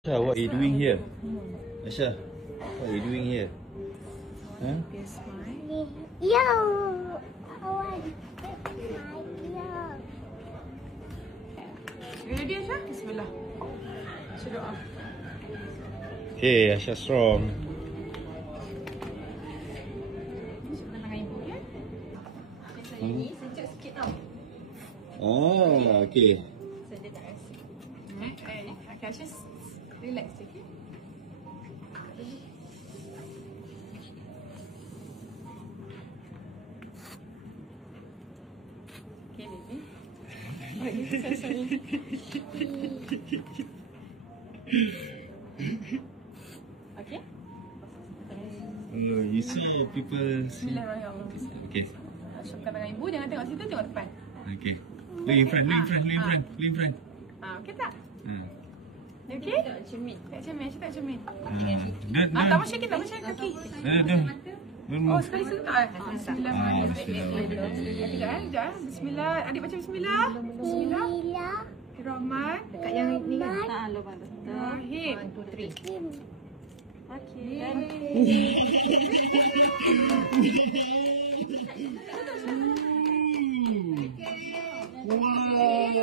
Asha, what are you doing here? Asha, what are you doing here? Huh? Yo, I want to get my yo. Ready Asha? Bismillah. Baca doa. Hey, Asha strong. Tangan ibu ya. Saya ni sejuk sikit tau. Ah, okay. Saya tak rasa. Okay, Asha relax sikit. Okay, baby. Bagi saya sorry. Okay? You see people see. Bismillahirrahmanirrahim. Okay. Syukkan tangan ibu, jangan tengok situ, tengok depan. Okay. Look in front, look in front, look in front, look in front. Okay tak? Hmm. You okay? Tak cermin. Tak cermin, Asha tak cermin. Don't. Tak masyarakat, tak masyarakat kaki. Don't Oh, move. sekali sentuh. Bismillahirrahmanirrahim. Bismillahirrahmanirrahim. Sekejap. Bismillah. Adik baca bismillah. Bismillah. Bila Rahman. Dekat yang ni kan? Lubang betul. Rahim. 1, 2, 3. Kim Okey. Wow,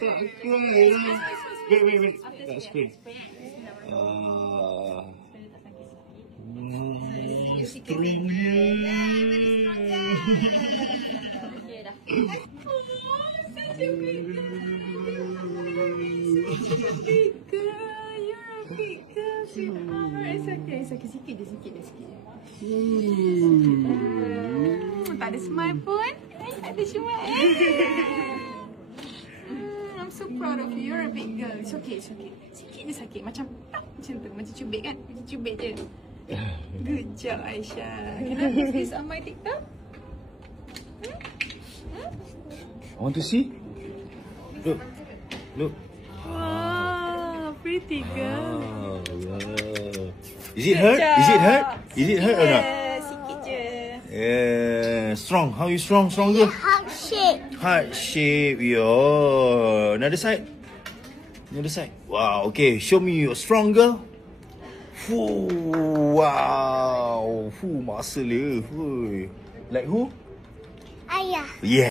tak kuat. Wait. Tak spray. Strongnya. Okey dah. Sikit je. Tak ada smile pun. Tak ada smile. I'm so proud of you. You're a big girl. It's okay. Sikit je sakit. Macam tu. Macam cubit kan? Macam cubit je. Good job, Aisyah. Can I post this on my TikTok? I want to see. Look. Wow, pretty girl. Wow. Is it hurt? Is it hurt or not? Sikit je. Yeah, strong. How you strong? Stronger? heart shape. Heart shape. Yo. Another side. Wow. Okay. Show me your strong girl. Wow. Muscle dia. Like who? Ayah. Yeah.